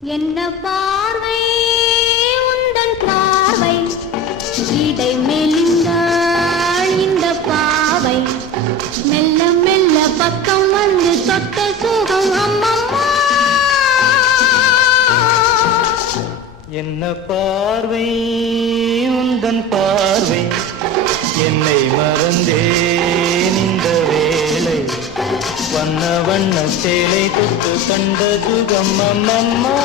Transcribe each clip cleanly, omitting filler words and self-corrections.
என்ன பார்வை உந்தன் பார்வை இடை மெலிந்தாள் இந்த பாவை மெல்ல மெல்ல பக்கம் வந்து தொட்ட சுகம் அம்மம்மா. என்ன பார்வை உந்தன் பார்வை என்னை மறந்தேன் இந்த வேளை வண்ண வண்ண சேலை தொட்டு கண்ட சுகம் அம்மம்மா.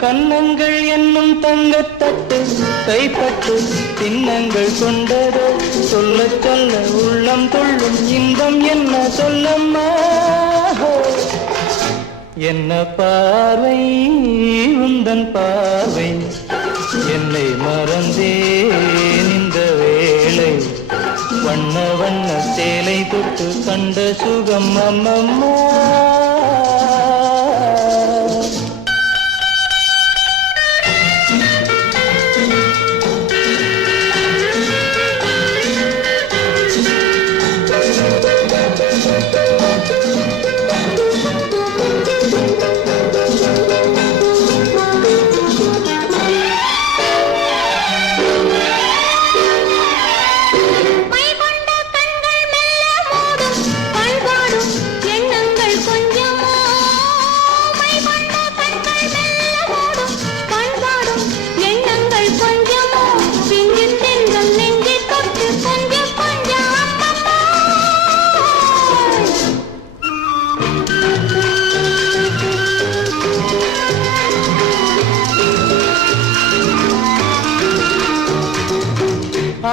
கன்னங்கள் என்னும் தங்கத்தட்டு கைப்பட்டு சின்னங்கள் கொண்டதோ சொல்ல சொல்ல உள்ளம் கொள்ளும் இன்பம் என்ன சொல்லம்மா. என்ன பார்வை உந்தன் பார்வை என்னை மறந்தேன் இந்த வேளை வண்ண வண்ண சேலை தொட்டு கண்ட சுகம் அம்மம்மா.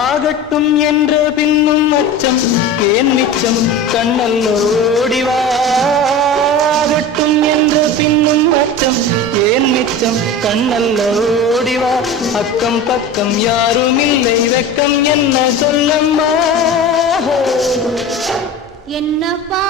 ஆகட்டும் என்ற பின்னும் அச்சம் ஏன் மிச்சம் கண்ணல்ல ஓடிவா. ஆகட்டும் என்ற பின்னும் அச்சம் ஏன் மிச்சம் கண்ணல்ல ஓடிவா. அக்கம் பக்கம் யாரும் இல்லை வெக்கம் என்ன சொல்லம்மா. என்னப்பா